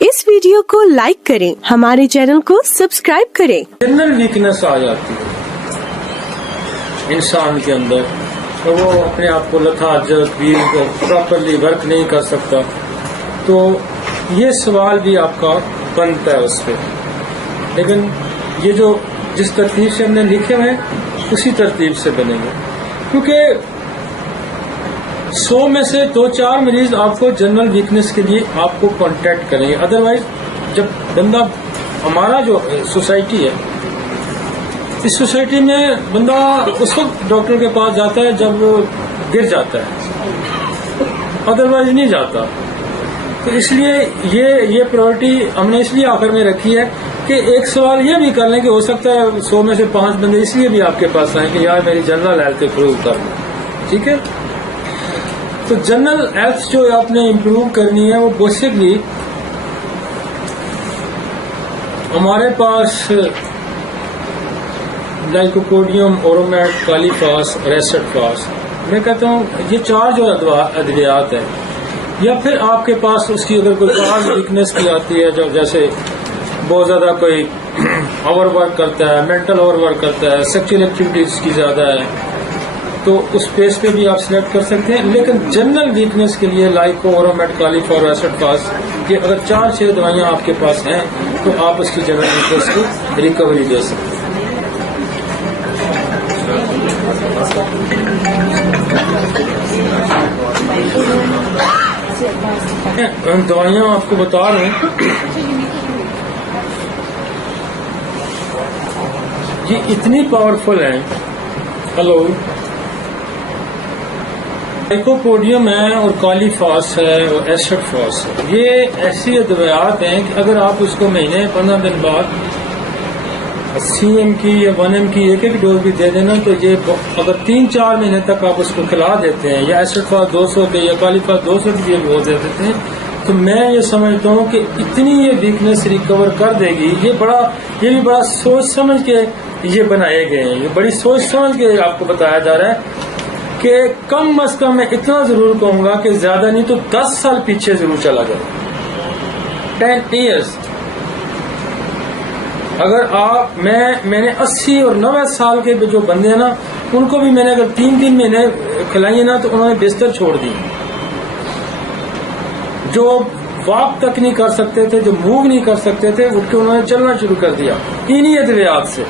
इस वीडियो को लाइक करें, हमारे चैनल को सब्सक्राइब करें। जनरल वीकनेस आ जाती है इंसान के अंदर, तो वो अपने आप को लथार्जक, वीक, प्रॉपरली वर्क नहीं कर सकता। तो ये सवाल भी आपका बनता है उस पर, लेकिन ये जो जिस तरतीब से हमने लिखे हुए हैं उसी तरतीब से बनेंगे, क्योंकि 100 में से 2-4 मरीज आपको जनरल वीकनेस के लिए आपको कांटेक्ट करेंगे। अदरवाइज जब बंदा, हमारा जो सोसाइटी है, इस सोसाइटी में बंदा उस वक्त डॉक्टर के पास जाता है जब वो गिर जाता है, अदरवाइज नहीं जाता। तो इसलिए ये प्रायोरिटी हमने इसलिए आखिर में रखी है कि एक सवाल ये भी कर लें कि हो सकता है 100 में से 5 बंदे इसलिए भी आपके पास आए कि यार मेरी जनरल हेल्थ इंप्रूव कर, ठीक है। तो जनरल हेल्थ जो आपने इम्प्रूव करनी है वो बेसिकली हमारे पास लाइकोपोडियम, ओरोमेट, कालीफास और एसिडफास, मैं कहता हूँ ये 4 जो अद्वियात है, या फिर आपके पास उसकी अगर कोई खास वीकनेस की आती है, जब जैसे बहुत ज्यादा कोई ओवर वर्क करता है, मेंटल ओवर वर्क करता है, सेक्सुअल एक्टिविटीज की ज्यादा है, तो उस पेस पे भी आप सिलेक्ट कर सकते हैं। लेकिन जनरल वीकनेस के लिए लाइको, ओरोमेट, कालीफास और एसिडफास के अगर 4-6 दवाइयां आपके पास हैं तो आप उसकी जनरल वीकनेस की रिकवरी दे सकते हैं। दवाइयां आपको बता रहे हैं, ये इतनी पावरफुल हैं। हेलो, लाइकोपोडियम है और कालीफास है और एसिडफास है। ये ऐसी अद्वियात हैं कि अगर आप उसको महीने 15 दिन बाद CM की या 1M की एक डोज भी दे देना, तो ये अगर 3-4 महीने तक आप उसको खिला देते हैं, या एसिडफास 200 के या कालीफास 200 की डोज दे देते हैं, तो मैं ये समझता हूँ कि इतनी ये वीकनेस रिकवर कर देगी। ये भी बड़ा सोच समझ के ये बनाए गए हैं, ये बड़ी सोच समझ के आपको बताया जा रहा है कि कम अज कम मैं इतना जरूर कहूंगा कि ज्यादा नहीं तो 10 साल पीछे जरूर चला जाए, 10 ईयर्स। अगर मैंने 80 और 90 साल के जो बंदे हैं ना, उनको भी मैंने अगर 3-3 महीने खिलाई ना, तो उन्होंने बिस्तर छोड़ दी। जो वॉक तक नहीं कर सकते थे, जो मूव नहीं कर सकते थे, उठ के उन्होंने चलना शुरू कर दिया इन्हीं अद्वियात से।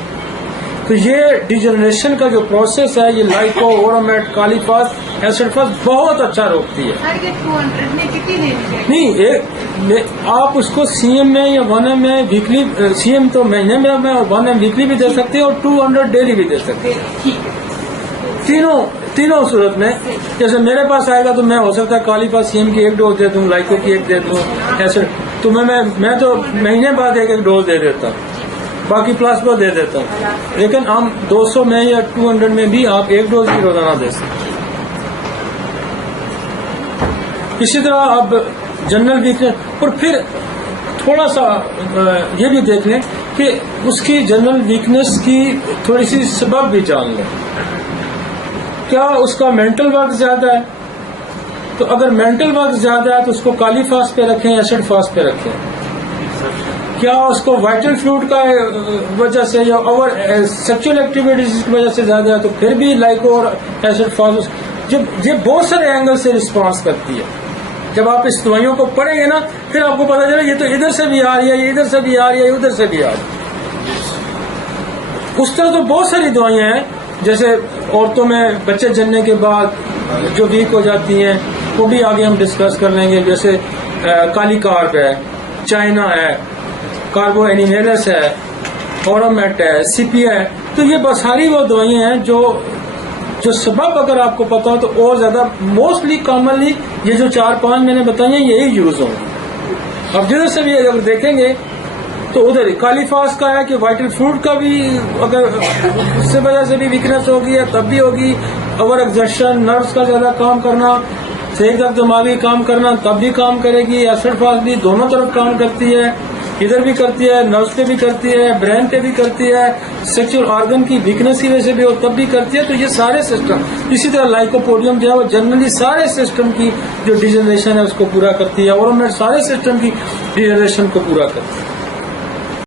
तो ये डिजनरेशन का जो प्रोसेस है, ये लाइको, ओरोमेट, कालीफास, एसिडफास बहुत अच्छा रोकती है। नहीं, आप उसको CM में या 1M में वीकली, CM तो महीने में और 1M वीकली भी दे सकते हैं और 200 डेली भी दे सकते हैं। तीनों सूरत में। जैसे मेरे पास आएगा तो मैं हो सकता है कालीफास CM की 1 डोज दे दूं, लाइको की 1 दे दूं, ऐसे तो मैं तो महीने बाद 1 डोज दे देता हूँ, बाकी प्लाज्मा दे देता हूँ। लेकिन हम 200 में या 200 में भी आप 1 डोज भी रोजाना दे सकते हैं। इसी तरह अब जनरल वीकनेस, और फिर थोड़ा सा ये भी देख लें कि उसकी जनरल वीकनेस की थोड़ी सी सबब भी जान लें। क्या उसका मेंटल वर्क ज्यादा है? तो अगर मेंटल वर्क ज्यादा है तो उसको कालीफास पे रखें, एसिडफास पे रखें। क्या उसको वाइटल फ्लूइड का वजह से या ओवर सेक्सुअल एक्टिविटीज की वजह से ज्यादा है, तो फिर भी लाइको और एसिडफास, जब ये बहुत सारे एंगल से रिस्पॉन्स करती है। जब आप इस दवाइयों को पढ़ेंगे ना, फिर आपको पता चले ये तो इधर से भी आ रही है, ये इधर से भी आ रही है, उधर से भी आ रही है। उस तरह तो बहुत सारी दवाइयां हैं, जैसे औरतों में बच्चे जन्ने के बाद जो वीक हो जाती हैं, वो भी आगे हम डिस्कस कर लेंगे। जैसे काली कार्ब है, चाइना है, कार्बो एनिमेलस है, ओरोमेट है, सीपिया है। तो ये बस सारी वो दवाइयां हैं जो सबब अगर आपको पता हो तो और ज्यादा मोस्टली कॉमनली ये जो 4-5 मैंने बताई हैं यही यूज होंगे। अब जिधर से भी अगर देखेंगे तो उधर ही कालीफास का है कि वाइटल फ्लूइड का भी अगर उससे वजह से भी वीकनेस होगी है तब भी होगी, ओवर एक्सर्शन, नर्व्स का ज्यादा काम करना, सही तरफ दिमागी काम करना तब भी काम करेगी। एसिडफास भी दोनों तरफ काम करती है। ادھر بھی کرتی ہے، نروس پہ بھی کرتی ہے، برین پہ بھی کرتی ہے، سیکچوئل آرگن کی ویکنس کی وجہ سے بھی ہو تب بھی کرتی ہے. تو یہ سارے سسٹم، اسی طرح لائکوپوڈیم جو ہے وہ جنرلی سارے سسٹم کی جو ڈیجنریشن ہے اس کو پورا کرتی ہے، اور سارے سسٹم کی ڈیجنریشن کو پورا کرتی ہے.